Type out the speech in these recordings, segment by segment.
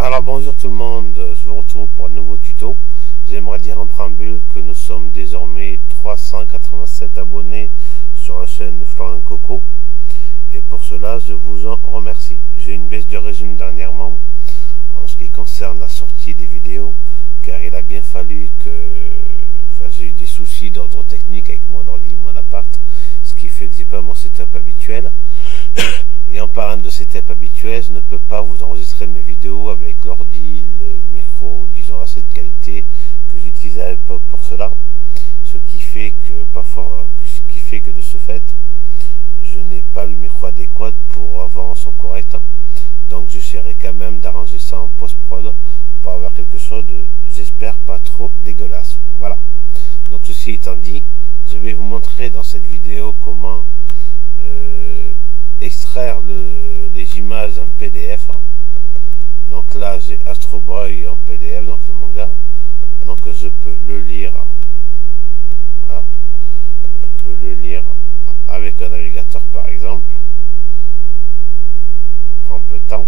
Alors bonjour tout le monde, je vous retrouve pour un nouveau tuto. J'aimerais dire en préambule que nous sommes désormais 387 abonnés sur la chaîne de Florian Coco. Et pour cela, je vous en remercie. J'ai eu une baisse de régime dernièrement en ce qui concerne la sortie des vidéos, car il a bien fallu que... j'ai eu des soucis d'ordre technique avec mon ordi, mon appart, ce qui fait que j'ai pas mon setup habituel. Et en parlant de setup habituel, je ne peux pas vous enregistrer mes vidéos avec l'ordi, le micro, disons assez de qualité que j'utilisais à l'époque pour cela. Ce qui fait que de ce fait, je n'ai pas le micro adéquat pour avoir un son correct. Donc j'essaierai quand même d'arranger ça en post-prod pour avoir quelque chose de, j'espère, pas trop dégueulasse. Voilà. Donc ceci étant dit, je vais vous montrer dans cette vidéo comment extraire les images en PDF. Donc là j'ai Astro Boy en PDF, donc le manga. Donc je peux le lire. Alors, je peux le lire avec un navigateur par exemple. Ça prend un peu de temps.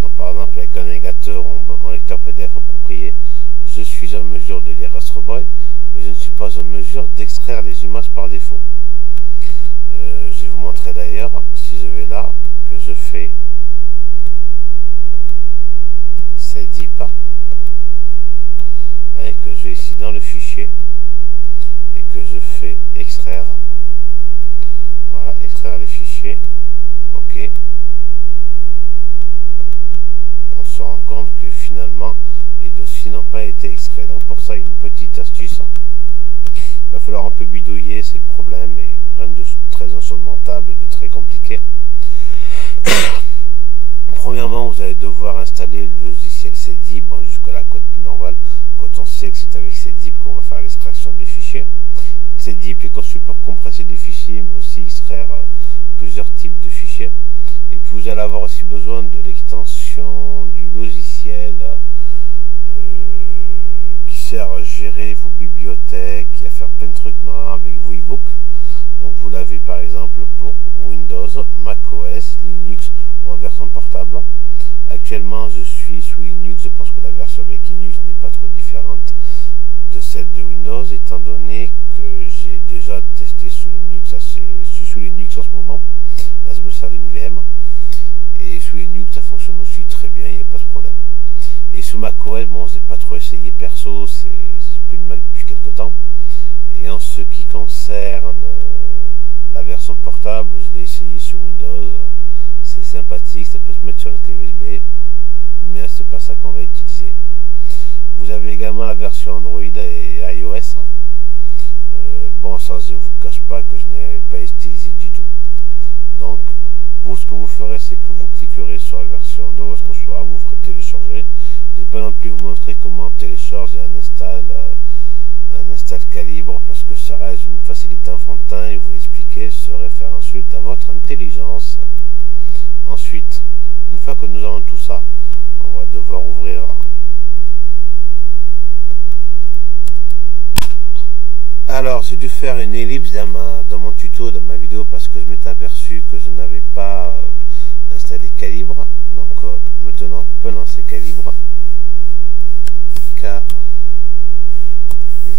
Donc par exemple avec un navigateur ou un lecteur PDF approprié, je suis en mesure de lire Astro Boy, mais je ne suis pas en mesure d'extraire les images par défaut. Je vais vous montrer d'ailleurs, si je vais là, que je fais zip, et que je vais ici dans le fichier, et que je fais extraire. Voilà, extraire les fichiers. Ok. On se rend compte que finalement, les dossiers n'ont pas été extraits. Donc pour ça, il y a une petite astuce. Il va falloir un peu bidouiller, c'est le problème, et rien de très insurmontable, de très compliqué. Premièrement, vous allez devoir installer le logiciel Cdip. Bon, jusqu'à la cote plus normale, quand on sait que c'est avec Cdip qu'on va faire l'extraction des fichiers. Cdip est conçu pour compresser des fichiers, mais aussi extraire plusieurs types de fichiers. Et puis vous allez avoir aussi besoin de l'extension du logiciel qui sert à gérer vos bibliothèques et à faire plein de trucs marrants avec vos e-books. Donc vous l'avez par exemple pour Windows, macOS, Linux ou en version portable. Actuellement je suis sous Linux, je pense que la version avec Linux n'est pas trop différente de celle de Windows, étant donné que j'ai déjà testé sous Linux, je suis sous Linux en ce moment, là je me sers d'une VM, et sous Linux ça fonctionne aussi très bien, il n'y a pas de problème. Et sous macOS, bon, je n'ai pas trop essayé perso, c'est plus une Mac depuis quelques temps. Et en ce qui concerne la version portable, je l'ai essayé sur Windows, c'est sympathique, ça peut se mettre sur une clé USB, mais c'est pas ça qu'on va utiliser. Vous avez également la version Android et iOS. Bon, ça je ne vous cache pas que je n'ai pas utilisé du tout. Donc, vous, ce que vous ferez, c'est que vous cliquerez sur la version de votre choix, vous ferez télécharger. Je ne vais pas non plus vous montrer comment on télécharge et on installe Calibre, parce que ça reste une facilité enfantin, et vous l'expliquer serait faire insulte à votre intelligence. Ensuite, une fois que nous avons tout ça, on va devoir ouvrir alors j'ai dû faire une ellipse dans mon tuto, dans ma vidéo, parce que je m'étais aperçu que je n'avais pas installé Calibre. Donc maintenant on peut lancer Calibre.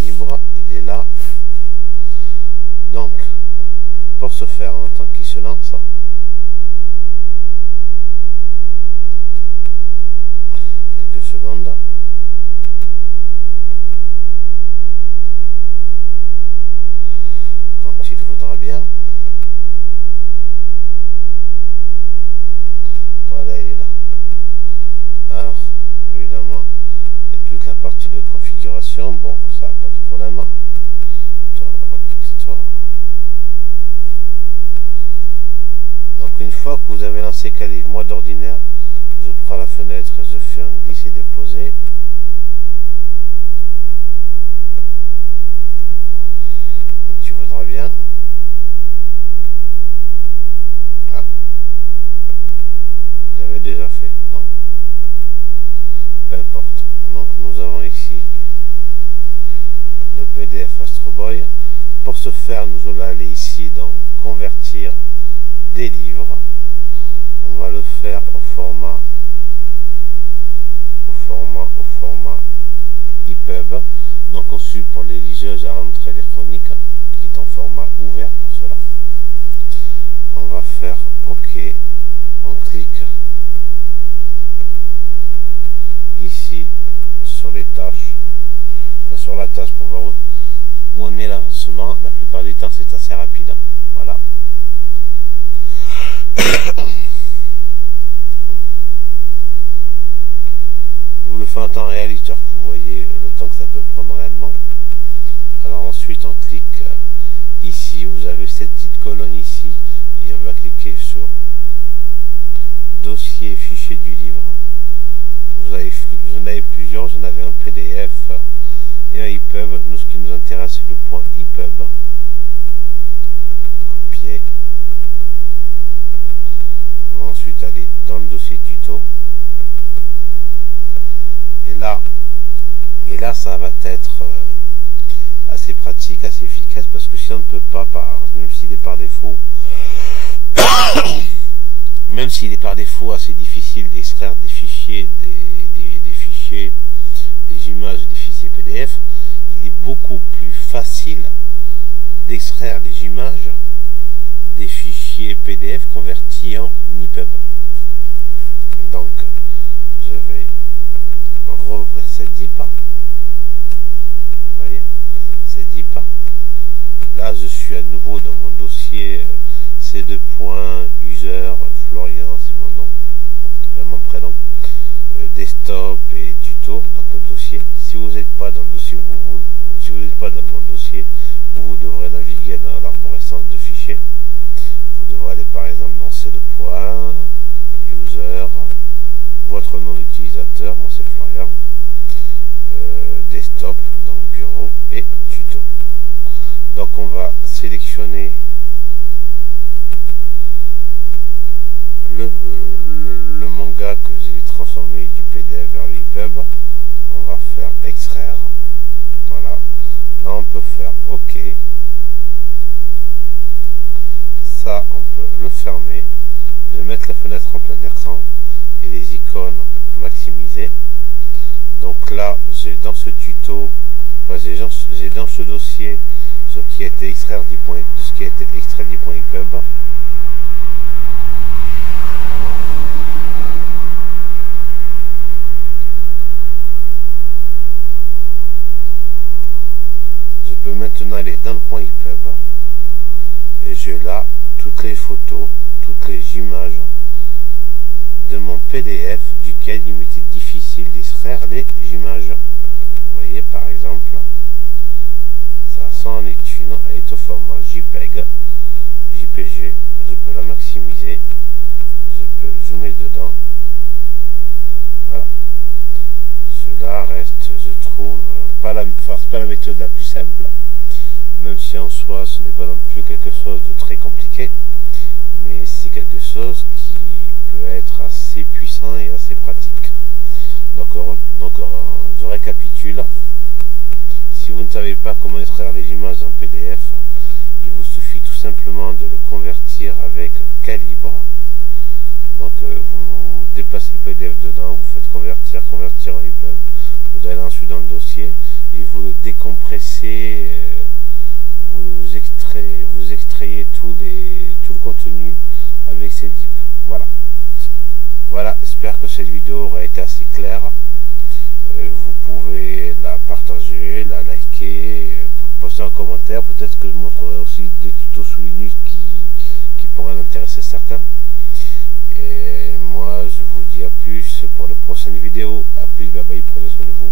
Libre, il est là. Donc pour ce faire, on attend qu'il se lance. Quelques secondes. Quand il voudra bien. Voilà, il est là. Alors, évidemment, il y a toute la partie de configuration. Bon, ça n'a pas de problème. Toi, toi. Donc une fois que vous avez lancé Calibre, moi d'ordinaire, je prends la fenêtre et je fais un glisser-déposer. Quand tu voudras bien. Ah. Vous l'avez déjà fait, non? Peu importe. Donc nous avons ici le PDF Astro Boy. Pour ce faire, nous allons aller ici dans convertir des livres. on va le faire au format EPUB, donc conçu pour les liseuses à encre électronique, qui est en format ouvert pour cela. On va faire OK, on clique ici sur les tâches, sur la tâche pour voir où on est l'avancement. La plupart du temps c'est assez rapide, voilà. Je vous le fais en temps réel histoire que vous voyez le temps que ça peut prendre réellement. Alors ensuite on clique ici, vous avez cette petite colonne ici et on va cliquer sur dossier fichier du livre. J'en avais plusieurs, j'en avais un PDF et un EPUB. Nous, ce qui nous intéresse, c'est le point EPUB. Copier. On va ensuite aller dans le dossier tuto. Et là ça va être assez pratique, assez efficace, parce que si on ne peut pas, même s'il est par défaut, assez difficile d'extraire des fichiers, des images, des fichiers PDF, il est beaucoup plus facile d'extraire des images des fichiers PDF convertis en EPUB. Donc, je vais rouvrir cette ZIP. Vous voyez, c'est ZIP. Là, je suis à nouveau dans mon dossier C2.user, Florian, c'est mon nom, mon prénom, desktop et tuto, donc le dossier. Si vous n'êtes pas dans le dossier, si vous n'êtes pas dans mon dossier, vous devrez naviguer dans l'arborescence de fichiers. Vous devrez aller par exemple dans C2.user, votre nom d'utilisateur, moi c'est Florian, desktop, donc bureau et tuto. Donc on va sélectionner le manga que j'ai transformé du PDF vers l'EPUB. On va faire extraire. Voilà. Là on peut faire OK. Ça on peut le fermer. Je vais mettre la fenêtre en plein écran et les icônes maximisées. Donc là j'ai dans ce tuto, j'ai dans ce dossier ce qui a été extrait du point EPUB. Je peux maintenant aller dans le point EPUB et j'ai là toutes les photos, toutes les images de mon PDF duquel il m'était difficile d'extraire les images. Vous voyez par exemple, ça en est une, elle est au format JPEG, JPG, je peux la maximiser, je peux zoomer dedans, voilà. Cela reste, je trouve, c'est pas la méthode la plus simple, même si en soi ce n'est pas non plus quelque chose de très compliqué, mais c'est quelque chose qui peut être assez puissant et assez pratique. Donc je récapitule. Si vous ne savez pas comment extraire les images en PDF, il vous suffit tout simplement de le convertir avec Calibre. Donc vous déplacez le PDF dedans, vous faites convertir en EPUB, vous allez ensuite dans le dossier et vous le décompressez, vous extrayez tout le contenu avec cette zip. Voilà, j'espère que cette vidéo aura été assez claire. Vous pouvez la partager, la liker, poster un commentaire. Peut-être que je montrerai aussi des tutos sous Linux qui pourraient en intéresser certains. Et moi, je vous dis à plus pour de prochaines vidéos. À plus, bye bye, prenez soin de vous.